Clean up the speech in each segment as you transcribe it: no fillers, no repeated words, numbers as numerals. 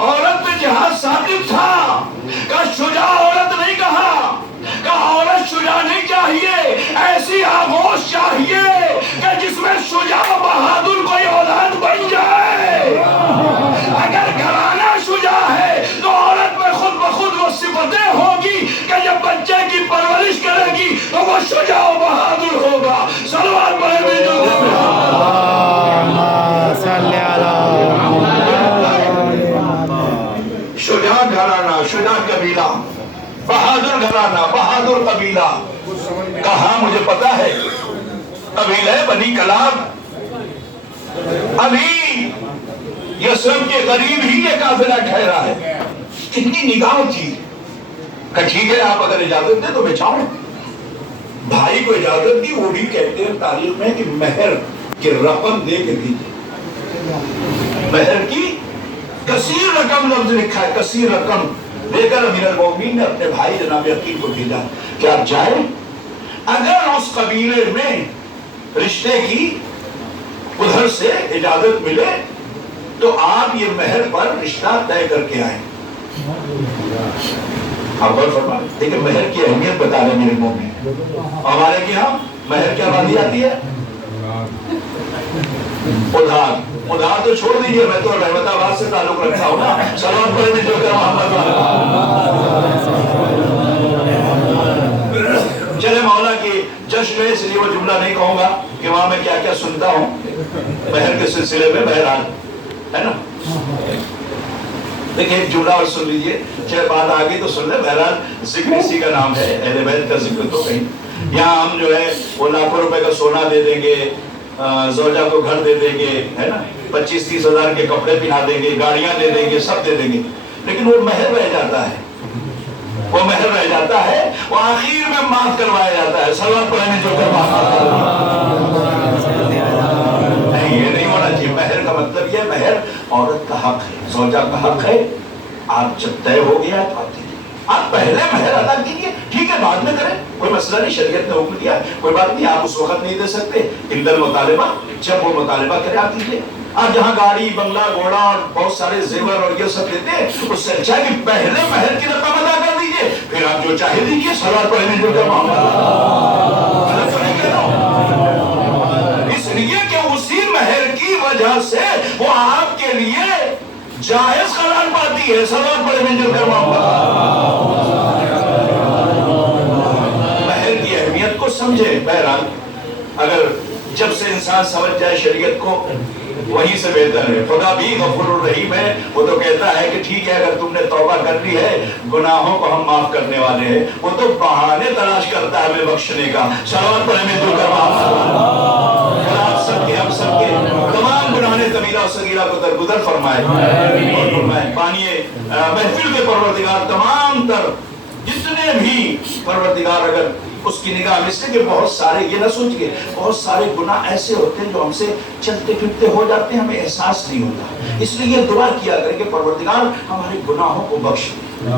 عورت پہ جہاد ثابت تھا. کہا شجاع عورت نہیں کہا. کہا عورت شجاع نہیں چاہیے, ایسی آغوش چاہیے کہ جس میں شجاع بہادر کوئی اولاد بن جائے. اگر گھرانہ شجاع ہے تو عورت میں خود بخود وہ صفتیں ہوگی کہ جب بچے کی پرورش کرے گی تو وہ شجاع و بہادر ہوگا. صلوات پڑھیں شجاع گھرانہ, شجاع قبیلہ, بہادر گھرانہ, بہادر قبیلہ. کہاں مجھے پتا ہے قبیلہ بنی کلاب ابھی یثرب کے قریب ہی یہ قافلہ ٹھہرا ہے. کتنی نگاہ تھی کہ ٹھیک ہے آپ اگر اجازت دیں تو میں چاہوں. بھائی کو اجازت دی, وہ بھی کہتے ہیں تاریخ میں کہ مہر کی رقم دے کے بھیجے. مہر کی کثیر رقم لفظ لکھا ہے, کثیر رقم لے کر امیر المومنین نے اپنے بھائی جناب عقیل کو بھیجا کہ آپ جائیں, اگر اس قبیلے میں رشتے کی ادھر سے اجازت ملے تو آپ یہ مہر پر رشتہ طے کر کے آئیں. آپ غور فرمائیں, دیکھیں مہر کی اہمیت بتا رہے میرے مومن. ہمارے کے ہاں مہر کیا باندھی جاتی ہے؟ ادھار. ادھار تو چھوڑ دیجئے, میں تو رحمت آباد سے تعلق رکھتا ہوں نا. سلام پڑھنے جو کہ محمد. چلے مولا کی جشن ہے, اس لیے وہ جملہ نہیں کہوں گا کہ وہاں میں کیا کیا سنتا ہوں مہر کے سلسلے میں. بہرحال ہے نا, دیکھیں ایک جملہ اور سن لیجئے, چاہے بات آگئی تو سن لیں. بہرحال ذکر اسی کا نام ہے, اہل بیت کا ذکر تو کہیں. یہاں ہم جو ہے وہ لاکھوں روپے کا سونا دے دیں گے, زوجہ کو گھر دے دیں گے, ہے نا, 25-30 ہزار کے کپڑے پہنا دیں گے, گاڑیاں دے دیں گے, سب دے دیں گے, لیکن وہ مہر رہ جاتا ہے. وہ مہر رہ جاتا ہے, وہ آخر میں معاف کروایا جاتا ہے. صلوات پڑھنے جو کہ نہیں, یہ نہیں ہونا چاہیے. مہر کا مطلب یہ, مہر عورت کا حق ہے, زوجہ کا حق ہے. آپ جب طے ہو گیا تو آپ دیجیے, آپ پہلے مہر ادا کیجیے, ٹھیک ہے بعد میں کریں, کوئی مسئلہ نہیں. شریعت نے حکم دیا, کوئی بات نہیں. آپ اس وقت نہیں دے سکتے, الا المطالبہ, جب وہ مطالبہ کرے آپ دیجیے. آپ جہاں گاڑی, بنگلہ, گھوڑا اور بہت سارے زیور اور یہ سب دیتے ہیں, اس سے اچھا کہ پہلے مہر کی رقم ادا کر دیجیے, پھر آپ جو چاہے دیجیے. صلوات پڑھنے جو کہ اس لیے کہ اسی مہر کی وجہ سے وہ آپ کے لیے جائز قرار پاتی ہے. صلوات پڑھنے جو کہ مہر کی اہمیت کو سمجھے. بہرحال اگر جب سے انسان سمجھ جائے شریعت کو, وہیں سے بہتر ہے. خدا بھی غفور الرحیم ہے, وہ تو کہتا ہے کہ ٹھیک ہے اگر تم نے توبہ کر لی ہے, گناہوں کو ہم معاف کرنے والے ہیں. وہ تو بہانے تلاش کرتا ہے ہمیں بخشنے کا. صلوات پڑھیں میں جو آپ سب کے, ہم سب کے تمام گناہوں کبیرہ و صغیرہ کو درگزر فرمائے اور فرمائے. پانیے محفل کے پروردگار, تمام تر جتنے بھی پروردگار, اگر اس کی نگاہ میں سے کہ بہت سارے, یہ نہ سوچئے, بہت سارے گناہ ایسے ہوتے ہیں جو ہم سے چلتے پھرتے ہو جاتے ہیں, ہمیں احساس نہیں ہوتا. اس لیے یہ دعا کیا کریں کہ پروردگار ہمارے گناہوں کو بخش دے.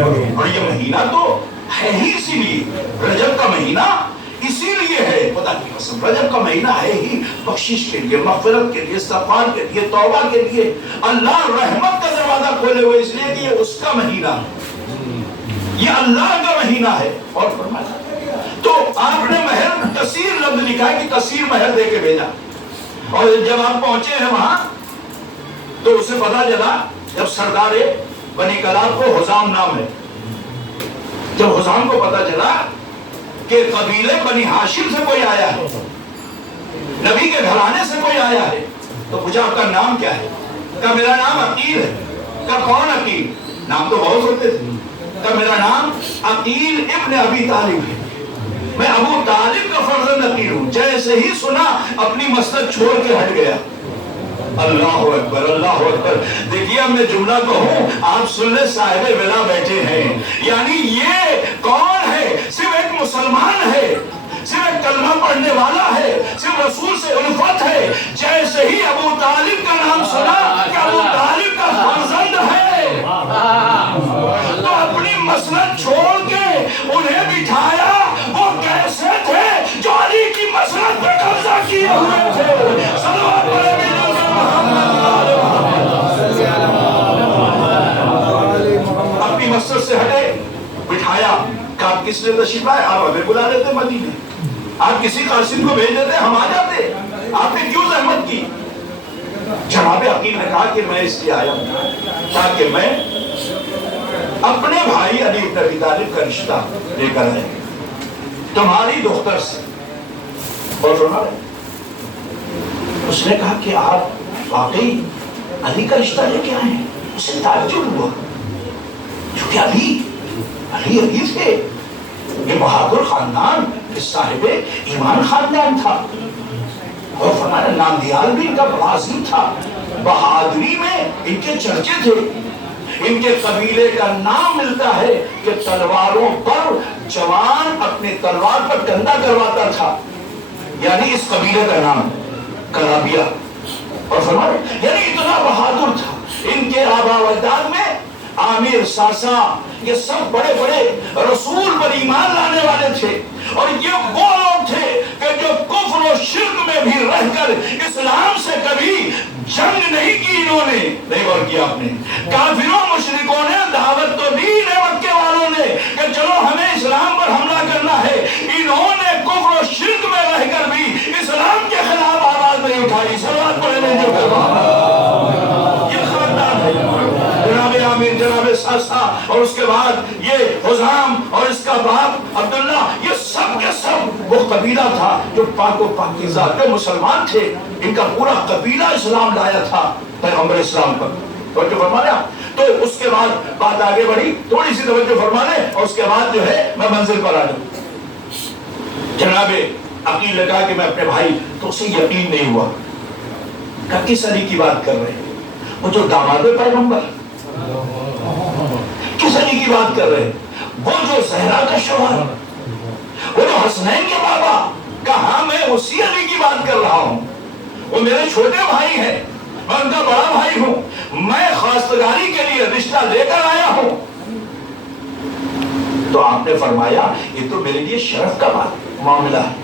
اور یہ مہینہ تو ہے ہی اسی لیے, رجب کا مہینہ اسی لیے ہے. خدا کی قسم رجب کا مہینہ ہے ہی بخشش کے لیے, مغفرت کے لیے, استغفار کے لیے, توبہ کے لیے. اللہ رحمت کا دروازہ کھولے ہوئے اس لیے کہ یہ اس کا مہینہ ہے, یہ اللہ کا مہینہ ہے. اور فرمایا تو آپ نے مہر کثیر لفظ لکھا ہے کہ کثیر مہر دے کے بھیجا. اور جب آپ پہنچے ہیں وہاں تو اسے پتا چلا, جب سردار بنی کلاب کو حزام نام ہے, جب حزام کو پتا چلا کہ قبیلے بنی ہاشم سے کوئی آیا ہے, نبی کے گھرانے سے کوئی آیا ہے, تو پوچھا آپ کا نام کیا ہے؟ کہا میرا نام عقیل ہے. کہا کون عقیل؟ نام تو بہت ہوتے تھے. کہا میرا نام عقیل ابن ابی طالب ہے, میں ابو طالب کا فرزند عقیل ہوں. جیسے ہی سنا اپنی مسجد چھوڑ کے ہٹ گیا. اللہ اکبر, اللہ اکبر. دیکھیے اب میں جملہ کہوں, آپ سن لیں, صاحب ولا بیٹھے ہیں, یعنی یہ کون ہے؟ صرف ایک مسلمان ہے, صرف ایک کلمہ پڑھنے والا ہے, صرف رسول سے الفت ہے. جیسے ہی ابو طالب کا نام سنا کہ ابو طالب کا فرزند ہے, تو اپنی مسجد چھوڑ کے انہیں بٹھایا. وہ کیسے تھے؟ جو علی کی مسجد پہ قبضہ کیے ہوئے تھے. صلوات پڑھیں محمد. آپ کس لیے تشریف لائے؟ آپ ہمیں بلا لیتے مدینے، آپ کسی قاسم کو بھیج دیتے، ہم آ جاتے، آپ نے کیوں زحمت کی؟ جناب عقیل نے کہا کہ میں اس لیے آیا ہوں تاکہ میں اپنے بھائی علی بن ابی طالب کا رشتہ لے کر آئے تمہاری دختر سے۔ اور سنا رہے اس نے کہا کہ آپ واقعی علی کا رشتہ لے کے آئے ہیں؟ اسے تعجب ہوا، کیونکہ علی تھے، یہ بہادر خاندان، یہ صاحب ایمان خاندان تھا، اور فرمایا ناندیال بھی ان کا بڑا عظیم تھا، بہادری میں ان کے چرچے تھے، ان کے قبیلے کا نام ملتا ہے کہ تلواروں پر جوان اپنے تلوار پر کندھا کرواتا تھا، یعنی اس قبیلے کا نام کلابیہ، اور فرمایا یعنی اتنا بہادر تھا۔ ان کے آبا و اجداد میں عامر، ساسا، یہ سب بڑے بڑے رسول پر ایمان لانے والے تھے، اور یہ وہ لوگ تھے کہ جو کفر و شرک میں بھی رہ کر اسلام سے کبھی جنگ نہیں کی، انہوں نے نہیں غور کیا آپ نے، کافروں مشرکوں نے دعوت تو دی مکے والوں نے کہ چلو ہمیں اسلام پر حملہ کرنا ہے، انہوں نے کفر و شرک میں رہ کر بھی اسلام کے خلاف آواز نہیں اٹھائی۔ صلوات پڑھنے جو یہ خاندان ہے، جناب عامر، جناب ساسا، اور اس کے بعد یہ حزام اور اس کا باپ عبداللہ، یہ سب کے سب وہ قبیلہ تھا جو پاک و پاکیزہ، جو مسلمان تھے، ان کا پورا قبیلہ اسلام لایا تھا پیغمبر اسلام پر۔ توجہ فرمایا، تو اس کے بعد بات آگے بڑھی، تھوڑی سی توجہ فرما لیں، اور اس کے بعد جو ہے میں منزل پر آ جاؤں۔ جناب عقیل نے کہا کہ میں اپنے بھائی، تو اسے یقین نہیں ہوا کہ کس علی کی بات کر رہے ہیں، وہ جو داماد پیغمبر، کس علی کی بات کر رہے ہیں؟ وہ جو زہرا کا شوہر، وہ جو حسنین کے بابا، کہاں میں اسی علی کی بات کر رہا ہوں، وہ میرے چھوٹے بھائی ہیں، میں ان کا بڑا بھائی ہوں، میں خواستگاری کے لیے رشتہ لے کر آیا ہوں۔ تو آپ نے فرمایا یہ تو میرے لیے شرف کا معاملہ ہے،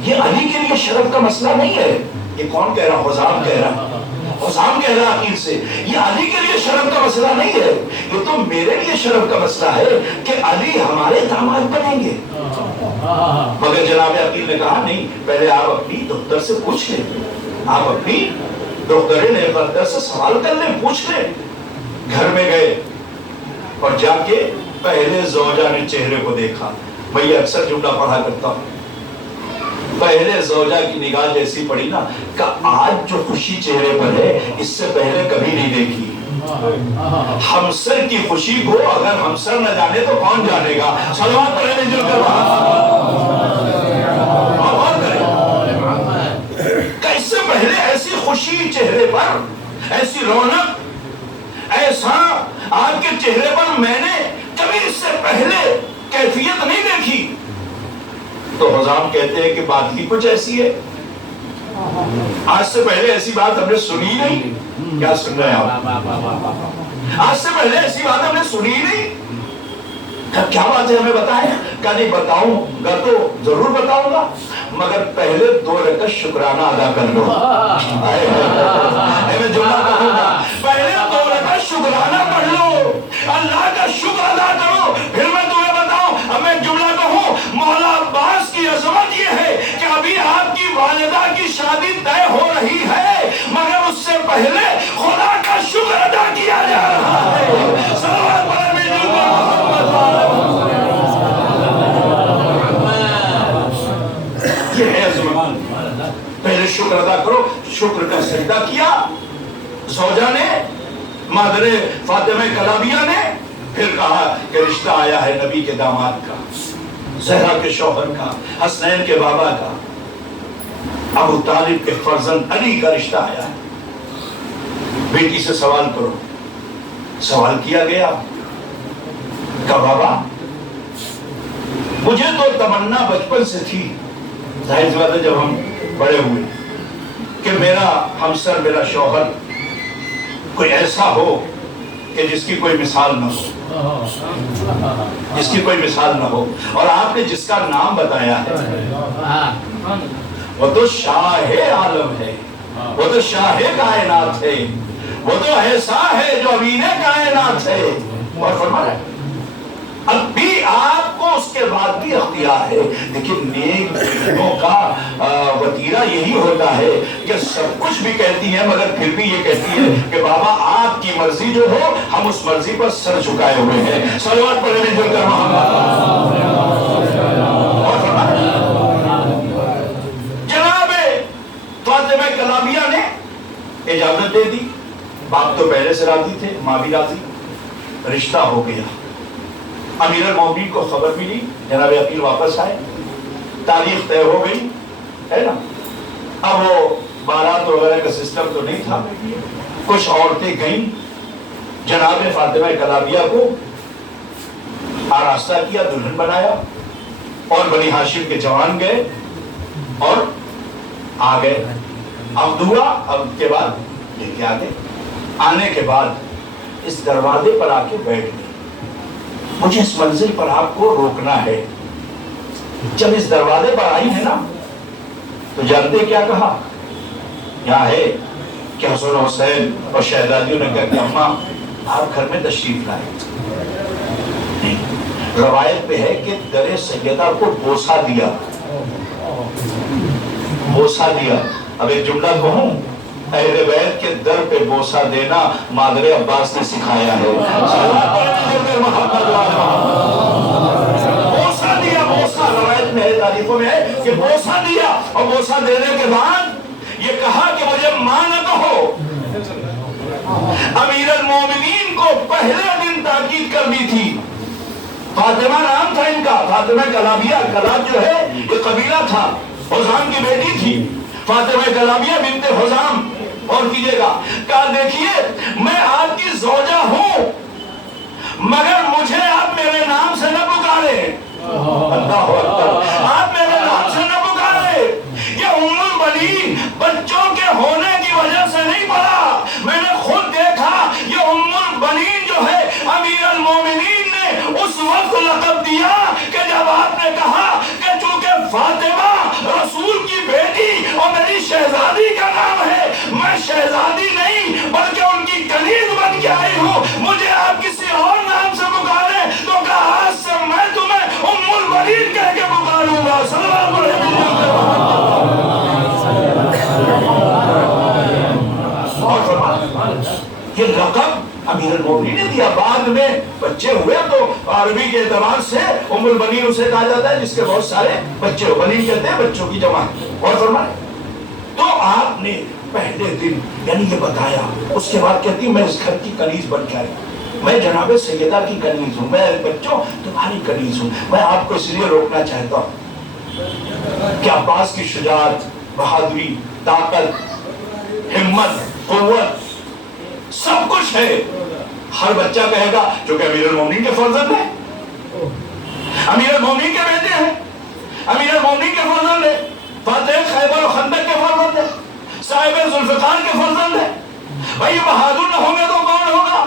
یہ علی کے لیے شرف کا مسئلہ نہیں ہے۔ یہ کون کہہ رہا؟ حزام کہہ رہا، حزام کہہ رہا عقیل سے، یہ علی کے لیے شرف کا مسئلہ نہیں ہے، یہ تو میرے لیے شرف کا مسئلہ ہے کہ علی ہمارے داماد بنیں گے۔ مگر جناب عقیل نے کہا نہیں، پہلے آپ اپنی دختر سے پوچھ لیں، آپ اپنی دختر نیبر سے سوال کر لیں، پوچھ لیں۔ گھر میں گئے اور جا کے پہلے زوجہ نے چہرے کو دیکھا، میں یہ اکثر جملہ پڑھا کرتا ہوں، پہلے زوجہ کی نگاہ جیسی پڑی نا کہ آج جو خوشی چہرے پر ہے اس سے پہلے کبھی نہیں دیکھی۔ ہمسر کی خوشی کو اگر ہمسر نہ جانے تو کون جانے گا؟ صلوات پڑھنے جو کیسے پہلے ایسی خوشی چہرے پر، ایسی رونق، ایسا آپ کے چہرے پر میں نے کبھی اس سے پہلے کیفیت نہیں دیکھی۔ تو حزام کہتے ہیں کہ بات ہی کچھ ایسی ہے، آج سے پہلے ایسی بات ہم نے سنی نہیں۔ کیا سن رہے ہیں آپ؟ آج سے پہلے ایسی بات ہم نے سنی نہیں، کیا بات ہے ہمیں بتائیں؟ کہ نہیں بتاؤں گا تو ضرور بتاؤں گا، مگر پہلے 2 رکعت شکرانہ ادا کر لو۔ میں جملہ کہوں گا، پہلے 2 رکعت شکرانہ پڑھ لو، اللہ کا شکر ادا کرو، پھر میں تمہیں بتاؤں۔ اب میں جملہ کہوں، مولا عباس کی عظمت یہ ہے کہ ابھی آپ کی والدہ کی شادی طے ہو رہی ہے، مگر اس سے پہلے خدا کا شکر ادا کیا جا رہا ہے۔ صلوات پڑھیں یہ ہے عظمت۔ پہلے شکر ادا کرو، شکر کا سجدہ کیا زوجہ نے، مادر فاطمہ کلابیہ نے، پھر کہا کہ رشتہ آیا ہے نبی کے داماد کا، زہرا کے شوہر کا، حسنین کے بابا کا، ابو طالب کے فرزند علی کا رشتہ آیا ہے۔ بیٹی سے سوال کرو، سوال کیا گیا کہ بابا مجھے تو تمنا بچپن سے تھی، ظاہر سی بات ہے جب ہم بڑے ہوئے، کہ میرا ہمسر، میرا شوہر کوئی ایسا ہو کہ جس کی کوئی مثال نہ ہو، جس کی کوئی مثال نہ ہو۔ اور آپ نے جس کا نام بتایا ہے وہ تو شاہ عالم ہے، وہ تو شاہ کائنات ہے، وہ تو ایسا ہے جو امین کائنات ہے۔ اور فرمایا اب بھی آپ کو اس کے بعد بھی اختیار ہے. لیکن نیک بیٹیوں کا وتیرہ یہی ہوتا ہے کہ سب کچھ بھی کہتی ہے مگر پھر بھی یہ کہتی ہے کہ بابا آپ کی مرضی جو ہو ہم اس مرضی پر سر جھکائے ہوئے ہیں. صلوات پڑھنے جو کر محمد. جناب فاطمہ کلابیہ نے اجازت دے دی. باپ تو پہلے سے راضی تھے, ماں بھی راضی, رشتہ ہو گیا. امیر المومنین کو خبر ملی, جناب عقیل واپس آئے, تاریخ طے ہو گئی ہے نا. اب وہ بارات وغیرہ کا سسٹم تو نہیں تھا. کچھ عورتیں گئیں, جناب فاطمہ کلابیہ کو آراستہ کیا, دلہن بنایا, اور بنی ہاشم کے جوان گئے اور آ گئے. اب دعا اب کے بعد لے کے آگے. آنے کے بعد اس دروازے پر آ کے بیٹھ گئے. مجھے اس منزل پر آپ کو روکنا ہے. جب اس دروازے پر آئی ہے نا تو جانتے کیا کہا؟ یہاں ہے کہ حسن حسین اور شہزادیوں نے کہا کہ اماں آپ گھر میں تشریف لائیں. روایت پہ ہے کہ در سیدہ کو بوسہ دیا. بوسہ دیا. اب ایک جملہ کہوں, اہل بیت کے در پہ بوسہ دینا مادر عباس نے سکھایا ہے. بوسہ دیا, بوسہ روایت میں ہے, تاریخوں میں ہے کہ بوسہ دیا, اور بوسہ دینے کے بعد یہ کہا کہ مجھے ماں نہ کہو. امیر المومنین کو پہلے دن تاکید کر دی تھی. فاطمہ نام تھا ان کا, فاطمہ کلابیہ. کلاب جو ہے یہ قبیلہ تھا, حزام کی بیٹی تھی فاطمہ کلابیہ بنت حزام. اور کیجئے گا, کہا دیکھیے میں آپ کی زوجہ ہوں مگر مجھے آپ میرے نام سے نہ پکارے. اللہ اکبر, آپ میرے نام سے نہ پکارے. یہ ام البنین بچوں کے ہونے کی وجہ سے نہیں پڑا, میں نے خود دیکھا. یہ ام البنین جو ہے امیر المومنین نے اس وقت لقب دیا کہ جب آپ نے کہا کہ چونکہ فاطمہ رسول کی بیٹی اور میری شہزادی کا نام ہے, میں شہزادی نہیں بلکہ ان کی کنیز بن کے آئی ہوں, مجھے آپ کسی اور نام سے پکارے تو کہا آج سے میں تمہیں ام البنین کہہ کے پکاروں گا. سلام علیکم. یہ لقب امیر المومنین نے دیا. بعد میں بچے ہوئے تو عربی کے اعتبار سے ام البنین اسے کہا جاتا ہے جس کے بہت سارے بچے ہو. بنین کہتے ہیں بچوں کی جمع. اور فرمائے تو آپ نے پہلے دن یعنی یہ بتایا. اس کے بعد کہتی میں اس گھر کی کنیز بن کے آئی, میں جناب سیدہ کی کنیز ہوں, میں بچوں تمہاری کنیز ہوں. میں آپ کو اس لیے روکنا چاہتا ہوں کہ عباس کی شجاعت, بہادری, طاقت, ہمت, قوت سب کچھ ہے. ہر بچہ کہے گا جو کہ امیر المومنین کے فرزند ہیں, امیر المومنین کے بیٹے ہیں, امیر المومنین کے فرزند ہیں, فاتح خیبر و خندق کے فرزند ہیں, صاحب ذوالفقار کے فرزند ہیں. بھائی بہادر نہ ہوں گے تو کون ہوگا؟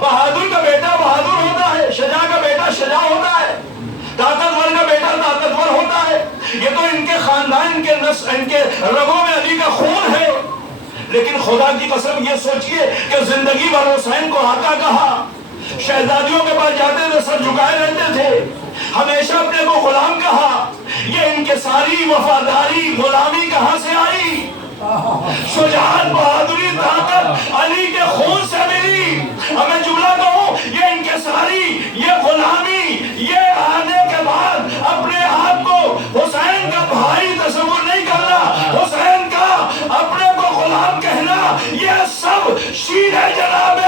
بہادر کا بیٹا بہادر ہوتا ہے, شجاع کا بیٹا شجاع ہوتا ہے, طاقتور کا بیٹا طاقتور ہوتا ہے. یہ تو ان کے خاندان, ان کے رگوں میں علی کا خون ہے. لیکن خدا کی قسم یہ سوچئے کہ زندگی بھر حسین کو آقا کہا, شہزادیوں کے پاس جاتے تھے سر جھکائے رہتے تھے, ہمیشہ اپنے کو غلام کہا. یہ ان کے ساری وفاداری غلامی کہاں سے آئی؟ شجاعت, بہادری, طاقت علی کے خون سے ملی. اب میں جملہ کہوں, یہ ان کے ساری یہ غلامی, یہ آنے کے بعد اپنے آپ کو حسین کا بھائی تصور نہیں کرنا, حسین کا اپنے کو غلام کہنا, یہ سب شیر جناب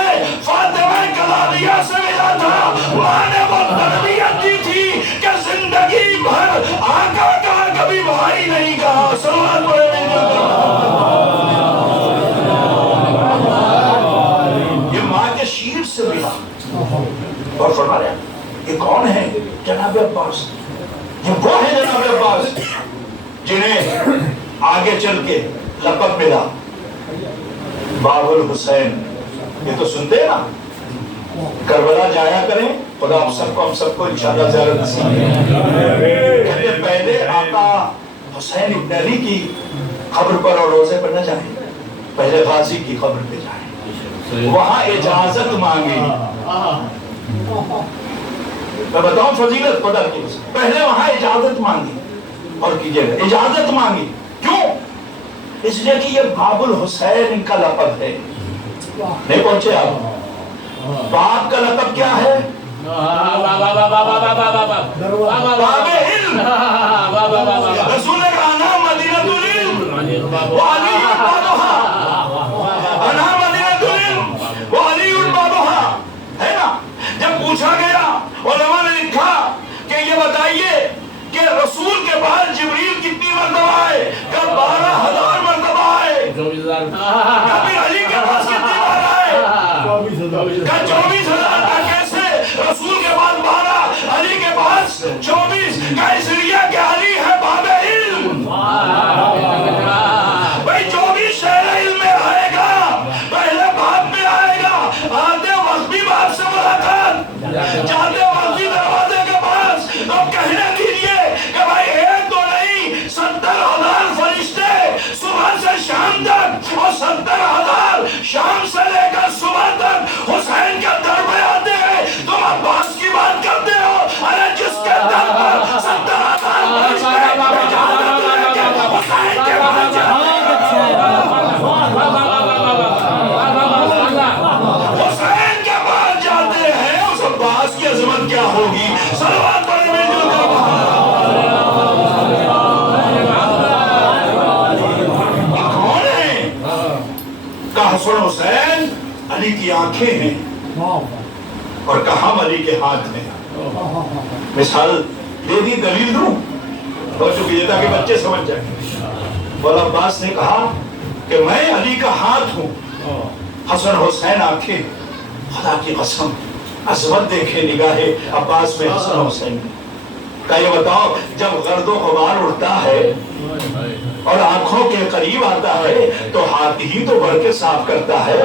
فاطمہ کلابیہ سے ملا تھا. ماں نے وہ تربیت دی تھی کہ زندگی بھر آقا کا کبھی بھائی نہیں کہا. صلوات پڑھے یہ ماں کے شیر سے ملا. اور فرما رہے ہیں یہ کون ہے؟ جناب عباس. یہ وہ ہے جناب عباس جنہیں آگے چل کے لقب ملا باب الحسین. یہ تو سنتے ہیں نا, کربلا جایا کریں, خدا آپ سب کو ہم سب کو انشاءاللہ زیارت نصیب کرے. پہلے آقا حسین ابن علی کی قبر پر اور روزے پر نہ جائیں, پہلے غازی کی قبر پہ جائیں, وہاں اجازت مانگیں. میں بتاؤں فضیلت خدا کی، پہلے وہاں اجازت مانگی اور کیجیے گا، اجازت مانگی، کیوں؟ اس لیے کہ یہ باب الحسین ان کا لقب ہے. نہیں پہنچے آپ؟ باپ کا لقب کیا ہے؟ باب علم. رسول کا نام مدینہ العلم وعلی بابها، انا مدینہ العلم وعلی بابها، ہے نا؟ جب پوچھا گیا علماء نے لکھا کہ یہ بتائیے کہ رسول کے بعد جبریل کتنی مرتبہ آئے؟ کہ 12,000 مرتبہ آئے. کبھی علی کے پاس کتنی بار آئے؟ کہ 24,000. کا کیسے؟ رسول کے بعد 12، علی کے پاس 24. کا اس لیے کہ علی ہے باب علم. بھئی جو بھی شہر علم میں آئے گا پہلے باپ میں آئے گا. آتے وقت بھی باپ سے ملاقات، جاتے وقت بھی دروازے کے پاس. اب کہنے دیجئے کہ بھائی ایک تو نہیں، 70,000 فرشتے صبح سے شام تک، اور 70,000 شام سے لے کر صبح تک حسین کے در پہ آتے ہیں. تم عباس کی بات کرتے ہو؟ ارے جس کے در پر 70,000 فرشتے اجازت لے کے حسین کے پاس جاتے ہیں، حسین کے پاس جاتے ہیں، اس عباس کی عظمت کیا ہوگی؟ صلوات پڑھیں مل جل کر. کون ہے؟ کہا حسن حسین علی کی آنکھیں ہیں اور کہا ہم علی کے ہاتھ ہیں. مثال دے دی، دلیل دوں ہو چکی ہے تاکہ بچے سمجھ جائیں. مولا عباس نے کہا کہ میں علی کا ہاتھ ہوں. حسن حسین آنکھیں. خدا کی قسم عظمت دیکھے نگاہ عباس میں حسن حسین میں. کہ یہ بتاؤ جب گرد و غبار اڑتا ہے اور آنکھوں کے قریب آتا ہے تو ہاتھ ہی تو بڑھ کے صاف کرتا ہے.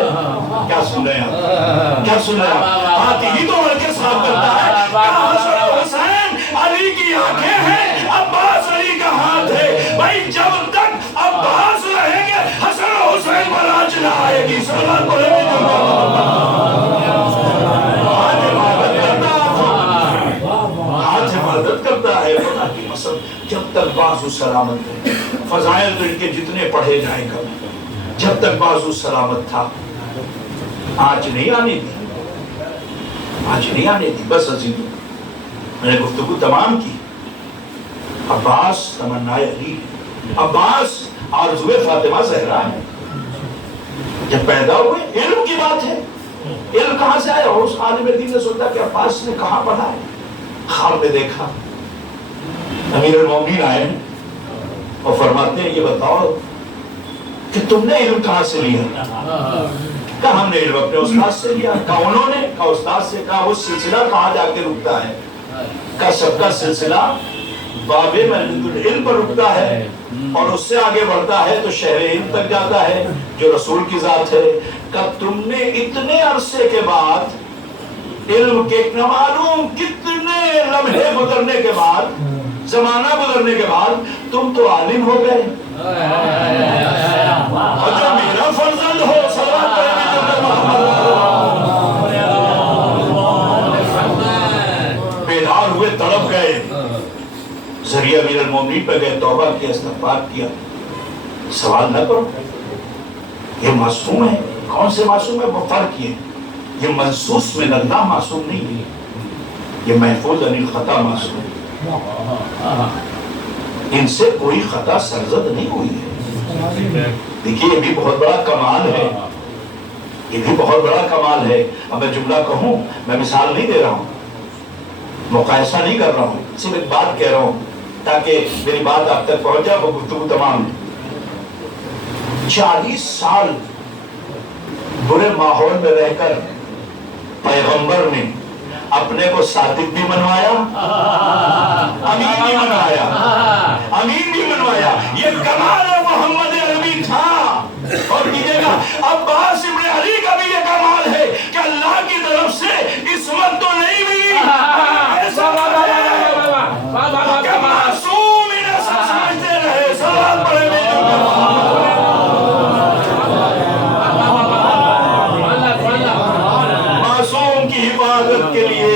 کیا سن رہے ہیں؟ کیا سن رہے ہیں؟ ہاتھ ہی تو بڑھ کے صاف کرتا ہے. کہا حسن حسین علی کی آنکھیں ہیں، عباس علی کا ہاتھ ہے. بھائی جب تک عباس رہیں گے حسن حسین پر آنچ نہ آئے گی. صلوات پڑھیں گے حفاظت کرتا ہے. خدا کی قسم جب تک بازو سلامت ہے، فضائل تو ان کے جتنے پڑھے جائیں گا، جب تک بازو سلامت تھا آج نہیں آنے دی، آج نہیں آنے دی. بس عزیزوں میں نے گفتگو تمام کی. عباس تمنا علی، عباس آرزو فاطمہ زہرا ہے. جب پیدا ہوئے علم کی بات ہے. علم کہاں سے آیا؟ اس عالم دین نے سوچا کہ عباس نے کہاں پڑھا ہے. خواب میں دیکھا امیر المومنین آئے اور فرماتے ہیں یہ بتاؤ کہ تم نے علم کہاں سے لیا؟ کہا ہم نے علم اپنے استاد سے لیا. کہا انہوں نے؟ کہا استاد سے. کہا وہ سلسلہ کہاں جا کے رکتا ہے؟ کہا سب کا سلسلہ باب مدینہ العلم پر رکتا ہے اور اس سے آگے بڑھتا ہے تو شہر علم تک جاتا ہے جو رسول کی ذات ہے. کہا تم نے اتنے عرصے کے بعد علم کے نہ معلوم کتنے لمحے گزرنے کے بعد، زمانہ گزرنے کے بعد تم تو عالم ہو گئے. اور جو میرا فرزند ہو صلوات پڑھیں گے بیدار ہوئے، تڑپ گئے. ذریعہ امیر المومنین پہ گئے، توبہ کیا، استغفار کیا. سوال نہ کرو، یہ معصوم ہے. کون سے معصوم ہے؟ وہ فرق یہ یہ منصوص من اللہ معصوم نہیں ہے، یہ محفوظ عن الخطا معصوم ہے. ان سے کوئی خطا سرزد نہیں ہوئی ہے. دیکھیے یہ بھی بہت بڑا کمال ہے، یہ بھی بہت بڑا کمال ہے. اب میں جملہ کہوں، میں مثال نہیں دے رہا ہوں، مقایسہ نہیں کر رہا ہوں، صرف ایک بات کہہ رہا ہوں تاکہ میری بات آپ تک پہنچ جائے. وہ گفتگو تمام 40 سال برے ماحول میں رہ کر پیغمبر نے اپنے کو صادق بھی منوایا، امین بھی منوایا، امین بھی منوایا. یہ کمال محمد عربی تھا. اور دیجئے گا عباس ابن علی کا بھی یہ کمال ہے کہ اللہ کی طرف سے عصمت تو نہیں ملی، ایسا کہ معصوم انہیں سب سمجھتے رہے. سوال پڑھے میں معصوم کی حفاظت کے لیے